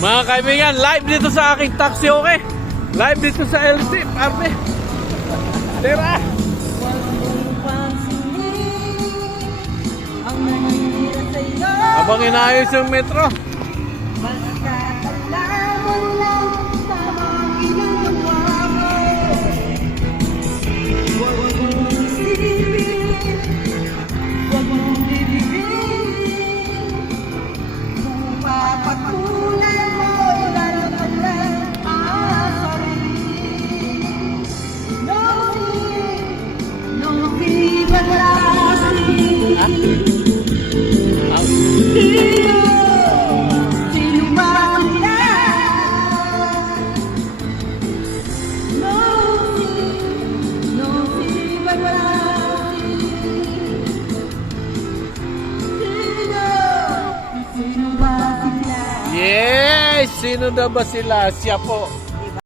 Mga kaibigan, live dito sa aking taxi, okay? Live dito sa LT, parme. Tira! Habang inaayos yung metro. Yes! Sino na ba sila? Siya po.